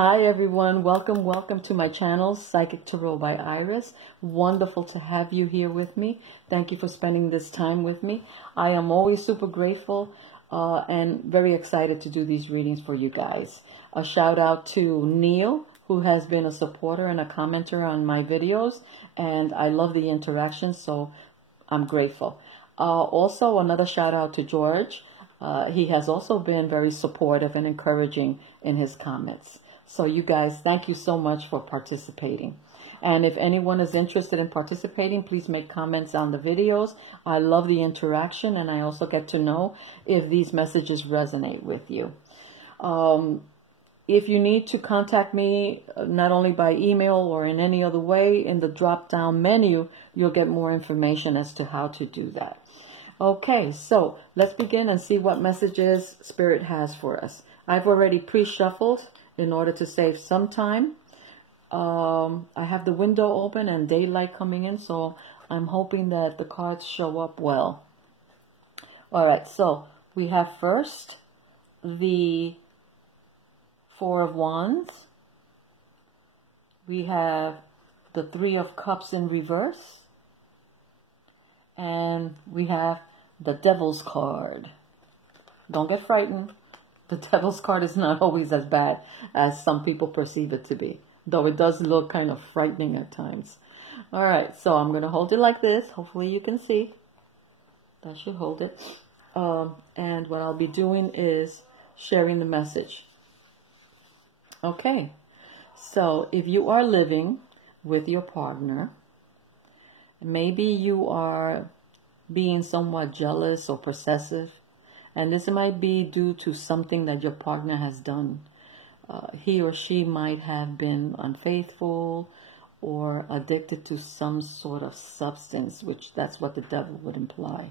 Hi everyone, welcome to my channel, Psychic Tarot by Iris. Wonderful to have you here with me. Thank you for spending this time with me. I am always super grateful and very excited to do these readings for you guys. A shout out to Neil, who has been a supporter and a commenter on my videos, and I love the interaction, so I'm grateful. Also, another shout out to George. He has also been very supportive and encouraging in his comments. So you guys, thank you so much for participating. And if anyone is interested in participating, please make comments on the videos. I love the interaction, and I also get to know if these messages resonate with you. If you need to contact me, not only by email or in any other way, in the drop-down menu, you'll get more information as to how to do that. Okay, so let's begin and see what messages Spirit has for us. I've already pre-shuffled in order to save some time. I have the window open and daylight coming in, so I'm hoping that the cards show up well. All right, so we have first the Four of Wands. We have the Three of Cups in reverse. And we have the Devil's card. Don't get frightened. The Devil's card is not always as bad as some people perceive it to be, though it does look kind of frightening at times. All right, so I'm going to hold it like this. Hopefully you can see. That should hold it. And what I'll be doing is sharing the message. Okay, so if you are living with your partner, maybe you are being somewhat jealous or possessive, and this might be due to something that your partner has done. He or she might have been unfaithful or addicted to some sort of substance, which that's what the devil would imply.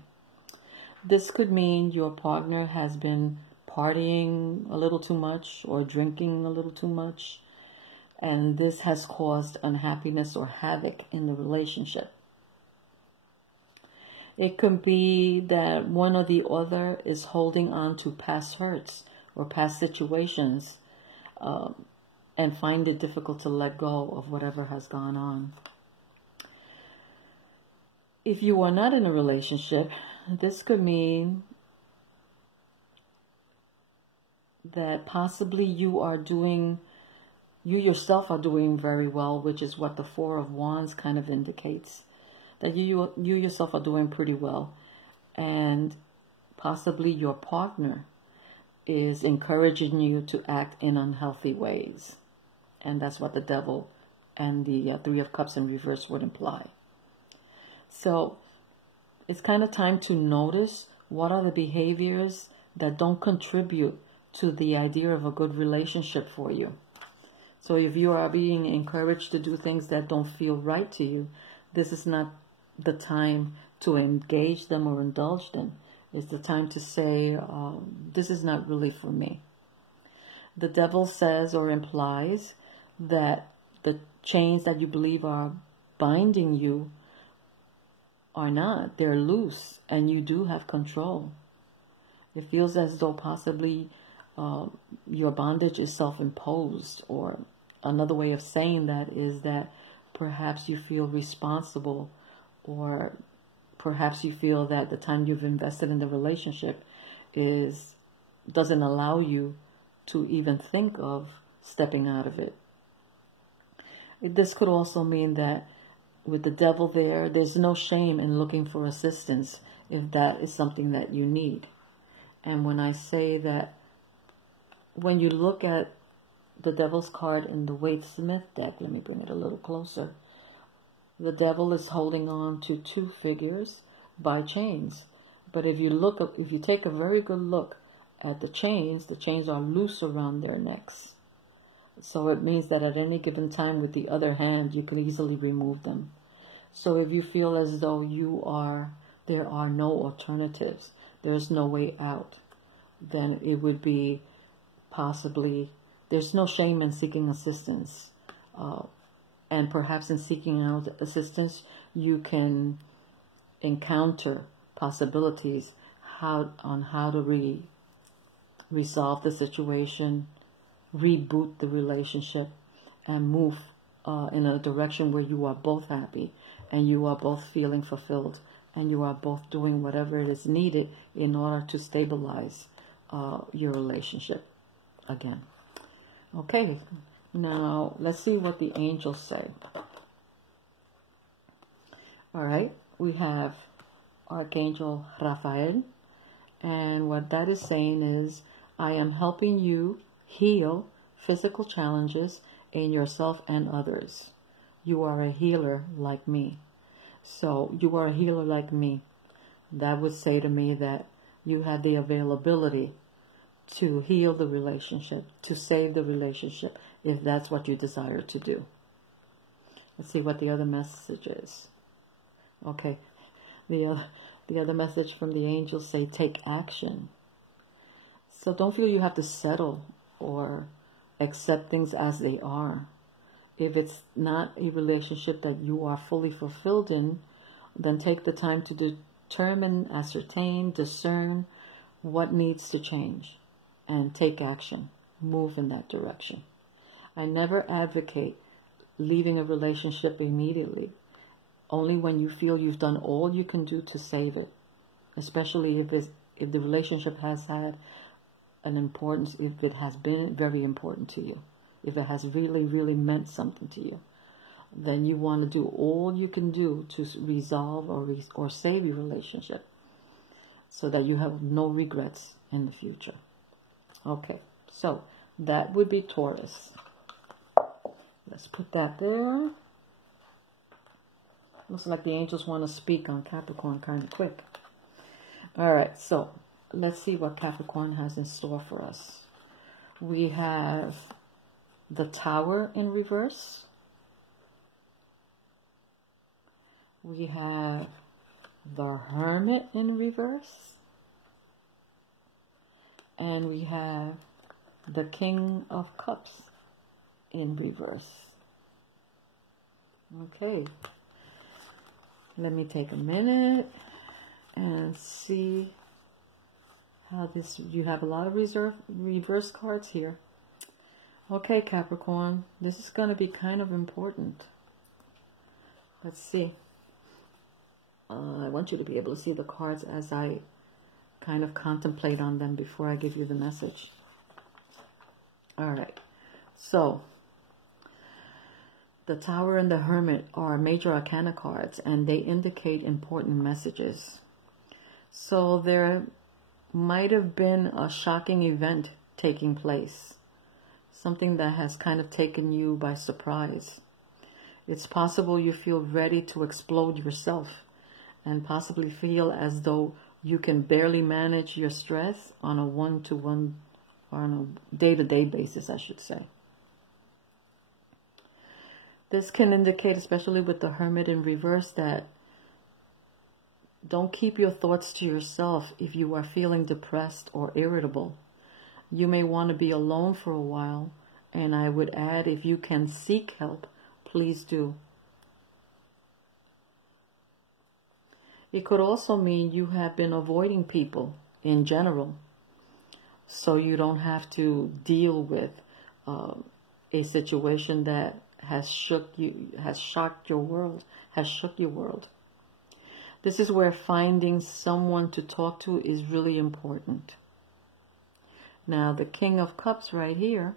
This could mean your partner has been partying a little too much or drinking a little too much, and this has caused unhappiness or havoc in the relationship. It could be that one or the other is holding on to past hurts or past situations and find it difficult to let go of whatever has gone on. If you are not in a relationship, this could mean that possibly you yourself are doing very well, which is what the Four of Wands kind of indicates. That you yourself are doing pretty well, and possibly your partner is encouraging you to act in unhealthy ways, and that's what the Devil and the Three of Cups in reverse would imply. So it's kind of time to notice what are the behaviors that don't contribute to the idea of a good relationship for you. So if you are being encouraged to do things that don't feel right to you, this is not the time to engage them or indulge them. It's the time to say, this is not really for me. The devil says or implies that the chains that you believe are binding you are not. They're loose, and you do have control. It feels as though possibly your bondage is self-imposed, or another way of saying that is that perhaps you feel responsible, or perhaps you feel that the time you've invested in the relationship doesn't allow you to even think of stepping out of it. This could also mean that with the devil there's no shame in looking for assistance if that is something that you need. And when I say that, when you look at the Devil's card in the Waite-Smith deck, let me bring it a little closer. The devil is holding on to two figures by chains. But if you take a very good look at the chains are loose around their necks. So it means that at any given time with the other hand, you can easily remove them. So if you feel as though there are no alternatives, there's no way out, then it would be possibly, there's no shame in seeking assistance. And perhaps in seeking out assistance, you can encounter possibilities on how to resolve the situation reboot the relationship and move in a direction where you are both happy and you are both feeling fulfilled and you are both doing whatever it is needed in order to stabilize your relationship again. Okay, now let's see what the angels say. All right, we have Archangel Raphael, and what that is saying is, I am helping you heal physical challenges in yourself and others. You are a healer like me. So you are a healer like me. That would say to me that you have the availability to heal the relationship, to save the relationship, if that's what you desire to do. Let's see what the other message is. Okay, the other message from the angels say, take action. So don't feel you have to settle or accept things as they are. If it's not a relationship that you are fully fulfilled in, then take the time to determine, ascertain, discern what needs to change and take action. Move in that direction. I never advocate leaving a relationship immediately, only when you feel you've done all you can do to save it, especially if the relationship has had an importance, if it has been very important to you, if it has really, really meant something to you, then you want to do all you can do to resolve or save your relationship so that you have no regrets in the future. Okay, so that would be Taurus. Let's put that there. Looks like the angels want to speak on Capricorn kind of quick. All right, so let's see what Capricorn has in store for us. We have the Tower in reverse. We have the Hermit in reverse. And we have the King of Cups in reverse. Okay. Let me take a minute and see how this, you have a lot of reverse cards here. Okay, Capricorn, this is going to be kind of important. Let's see. I want you to be able to see the cards as I kind of contemplate on them before I give you the message. All right. So, the Tower and the Hermit are major arcana cards, and they indicate important messages. So there might have been a shocking event taking place, something that has kind of taken you by surprise. It's possible you feel ready to explode yourself and possibly feel as though you can barely manage your stress on a one-to-one or on a day-to-day basis, I should say. This can indicate, especially with the Hermit in reverse, that don't keep your thoughts to yourself if you are feeling depressed or irritable. You may want to be alone for a while, and I would add, if you can seek help, please do. It could also mean you have been avoiding people in general, so you don't have to deal with a situation that has shook your world. This is where finding someone to talk to is really important. Now, the King of Cups right here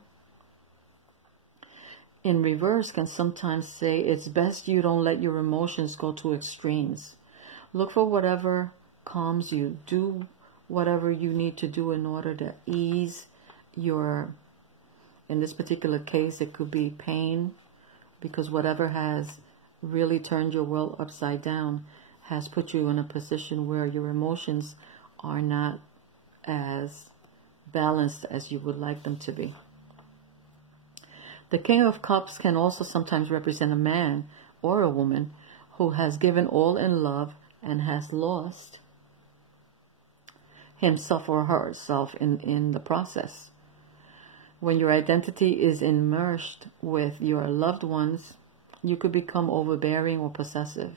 in reverse can sometimes say it's best you don't let your emotions go to extremes. Look for whatever calms you. Do whatever you need to do in order to ease your, in this particular case, it could be pain, because whatever has really turned your world upside down has put you in a position where your emotions are not as balanced as you would like them to be. The King of Cups can also sometimes represent a man or a woman who has given all in love and has lost himself or herself in the process. When your identity is immersed with your loved ones, you could become overbearing or possessive,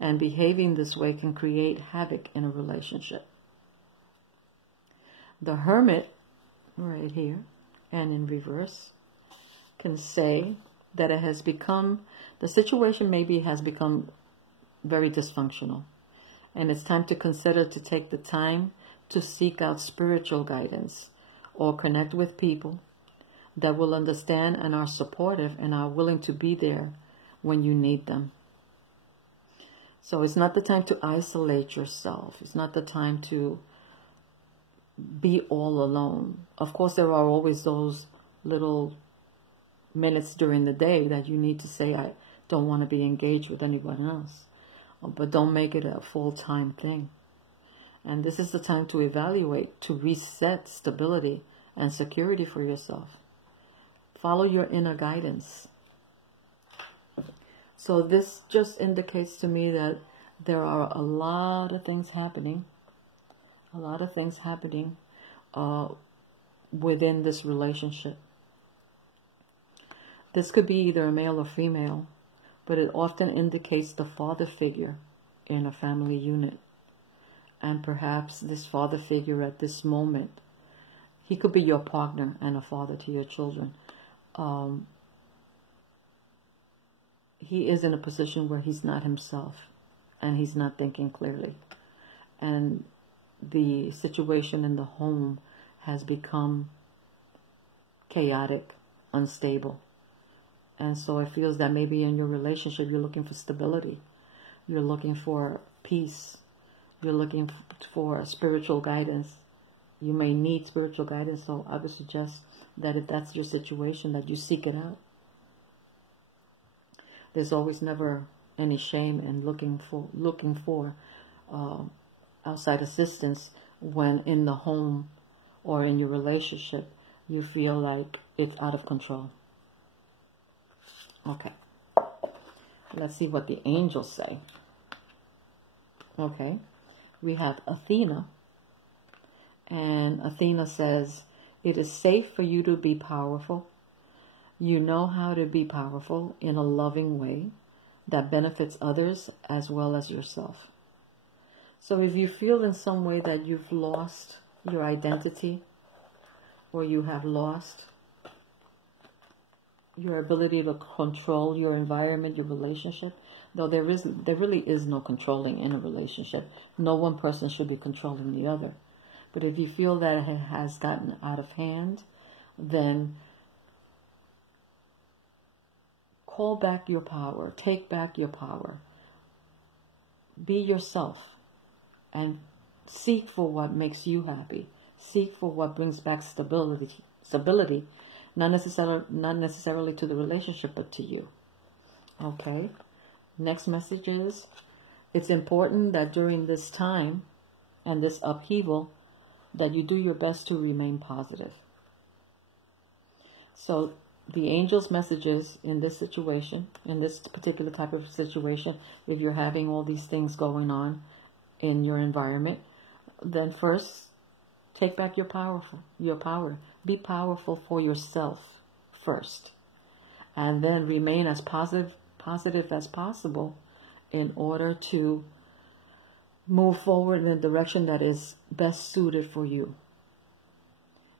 and behaving this way can create havoc in a relationship. The Hermit, right here, and in reverse can say that it has become, the situation maybe has become very dysfunctional. And it's time to consider to take the time to seek out spiritual guidance or connect with people that will understand and are supportive and are willing to be there when you need them. So it's not the time to isolate yourself. It's not the time to be all alone. Of course, there are always those little minutes during the day that you need to say, I don't want to be engaged with anyone else. But don't make it a full-time thing. And this is the time to evaluate, to reset stability and security for yourself. Follow your inner guidance. So this just indicates to me that there are a lot of things happening. Within this relationship. This could be either a male or female, but it often indicates the father figure in a family unit. And perhaps this father figure at this moment, he could be your partner and a father to your children. He is in a position where he's not himself and he's not thinking clearly. And the situation in the home has become chaotic, unstable. And so it feels that maybe in your relationship you're looking for stability. You're looking for peace. You're looking for spiritual guidance. You may need spiritual guidance, so I would suggest that if that's your situation, that you seek it out. There's always never any shame in looking for outside assistance when in the home or in your relationship you feel like it's out of control. Okay, let's see what the angels say. Okay, we have Athena, and Athena says, it is safe for you to be powerful. You know how to be powerful in a loving way that benefits others as well as yourself. So if you feel in some way that you've lost your identity, or you have lost your ability to control your environment, your relationship, though there really is no controlling in a relationship. No one person should be controlling the other. But if you feel that it has gotten out of hand, then call back your power. Take back your power. Be yourself and seek for what makes you happy. Seek for what brings back stability, not necessarily to the relationship, but to you. Okay. Next message is, it's important that during this time and this upheaval, that you do your best to remain positive. So the angel's messages in this situation, in this particular type of situation, if you're having all these things going on in your environment, then first, take back your power. Be powerful for yourself first. And then remain as positive as possible in order to move forward in a direction that is best suited for you.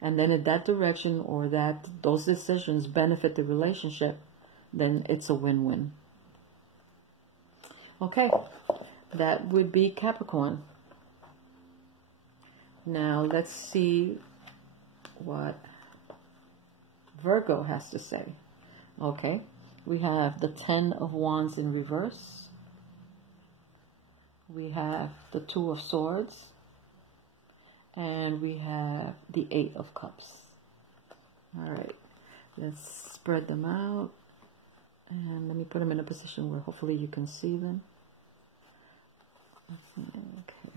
And then if that direction or those decisions benefit the relationship, then it's a win-win. Okay, that would be Capricorn. Now let's see what Virgo has to say. Okay, we have the 10 of Wands in reverse. We have the 2 of Swords. And we have the 8 of Cups. All right, let's spread them out. And let me put them in a position where hopefully you can see them. Okay.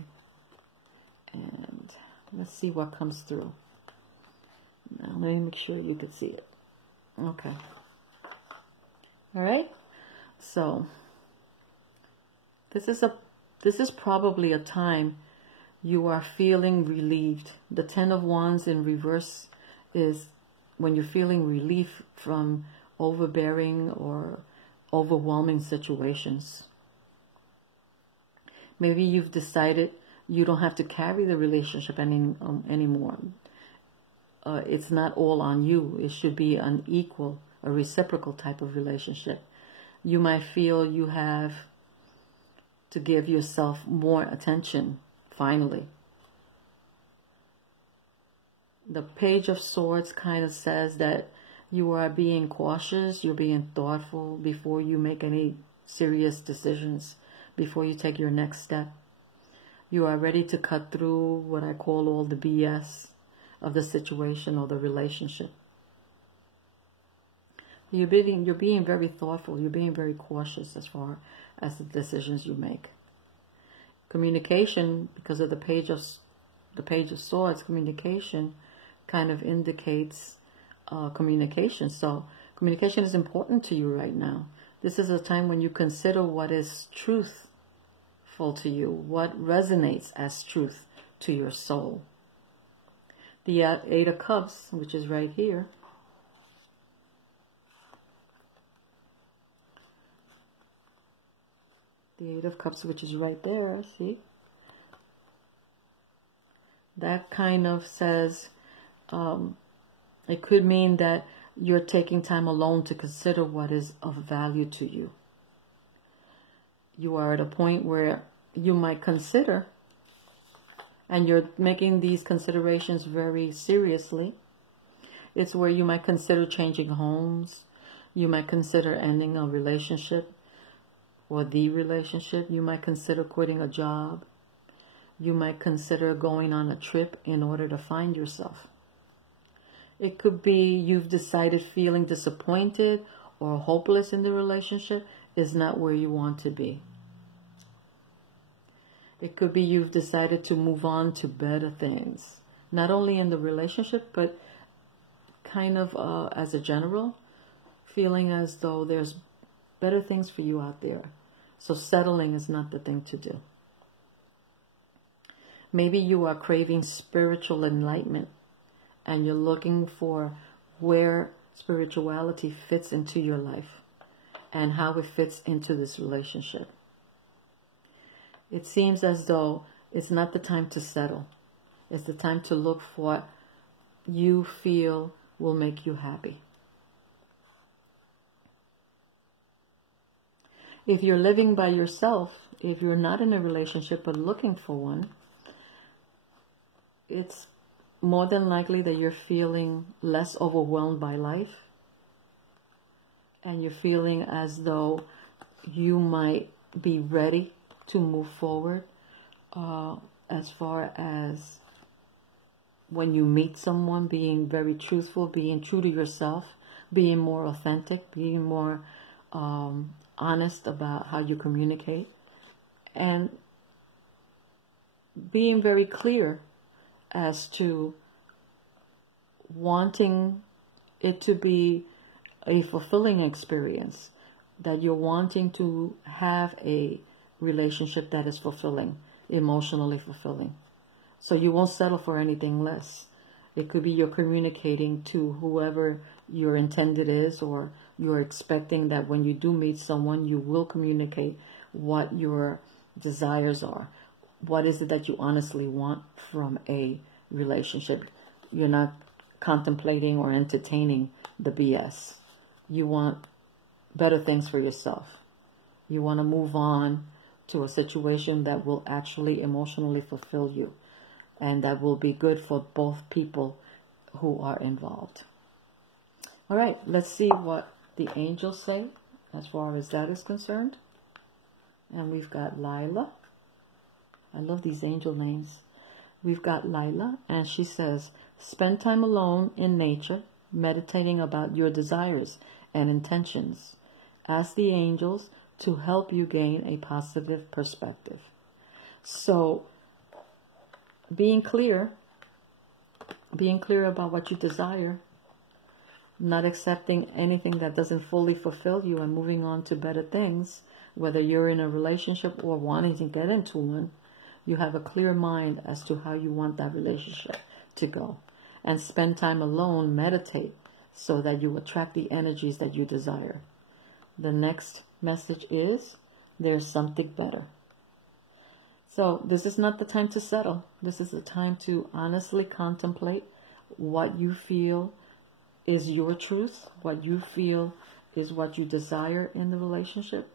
And let's see what comes through. Now, let me make sure you can see it. Okay. All right. So, this is probably a time you are feeling relieved. The 10 of Wands in reverse is when you're feeling relief from overbearing or overwhelming situations. Maybe you've decided you don't have to carry the relationship anymore. it's not all on you. It should be an equal, a reciprocal type of relationship. You might feel you have to give yourself more attention, finally. The Page of Swords kind of says that you are being cautious, you're being thoughtful before you make any serious decisions, before you take your next step. You are ready to cut through what I call all the BS of the situation or the relationship. You're being very thoughtful. You're being very cautious as far as the decisions you make. Communication, because of the Page of Swords, communication kind of indicates communication. So communication is important to you right now. This is a time when you consider what is truthful to you, what resonates as truth to your soul. The Eight of Cups, which is right here, the Eight of Cups, which is right there, see? That kind of says, it could mean that you're taking time alone to consider what is of value to you. You are at a point where you might consider, and you're making these considerations very seriously. It's where you might consider changing homes. You might consider ending a relationship or the relationship. You might consider quitting a job. You might consider going on a trip in order to find yourself. It could be you've decided feeling disappointed or hopeless in the relationship is not where you want to be. It could be you've decided to move on to better things, not only in the relationship, but kind of as a general, feeling as though there's better things for you out there. So settling is not the thing to do. Maybe you are craving spiritual enlightenment and you're looking for where spirituality fits into your life and how it fits into this relationship. It seems as though it's not the time to settle. It's the time to look for what you feel will make you happy. If you're living by yourself, if you're not in a relationship but looking for one, it's more than likely that you're feeling less overwhelmed by life, and you're feeling as though you might be ready to move forward as far as when you meet someone, being very truthful, being true to yourself, being more authentic, being more honest about how you communicate, and being very clear as to wanting it to be a fulfilling experience, that you're wanting to have a relationship that is fulfilling, emotionally fulfilling. So you won't settle for anything less. It could be you're communicating to whoever your intended is, or you're expecting that when you do meet someone, you will communicate what your desires are. What is it that you honestly want from a relationship? You're not contemplating or entertaining the BS. You want better things for yourself. You want to move on to a situation that will actually emotionally fulfill you and that will be good for both people who are involved. All right, let's see what the angels say as far as that is concerned. And we've got Lila. I love these angel names. We've got Lila, and she says, spend time alone in nature, meditating about your desires and intentions. Ask the angels to help you gain a positive perspective. So, being clear about what you desire, not accepting anything that doesn't fully fulfill you and moving on to better things, whether you're in a relationship or wanting to get into one, you have a clear mind as to how you want that relationship to go. And spend time alone, meditate, so that you attract the energies that you desire. The next message is, there's something better. So this is not the time to settle. This is the time to honestly contemplate what you feel is your truth, what you feel is what you desire in the relationship.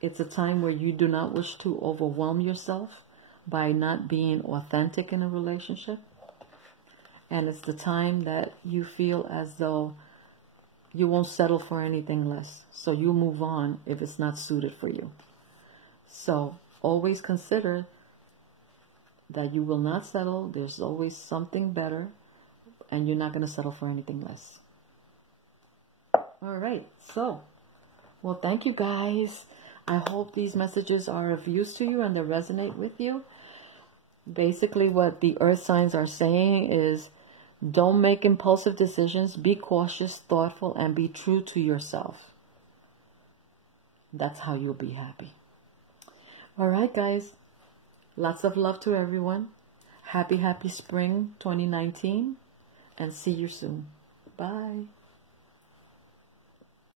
It's a time where you do not wish to overwhelm yourself by not being authentic in a relationship. And it's the time that you feel as though you won't settle for anything less. So you'll move on if it's not suited for you. So always consider that you will not settle. There's always something better, and you're not going to settle for anything less. All right. So, well, thank you guys. I hope these messages are of use to you and they resonate with you. Basically, what the earth signs are saying is don't make impulsive decisions. Be cautious, thoughtful, and be true to yourself. That's how you'll be happy. All right, guys. Lots of love to everyone. Happy spring 2019. And see you soon. Bye.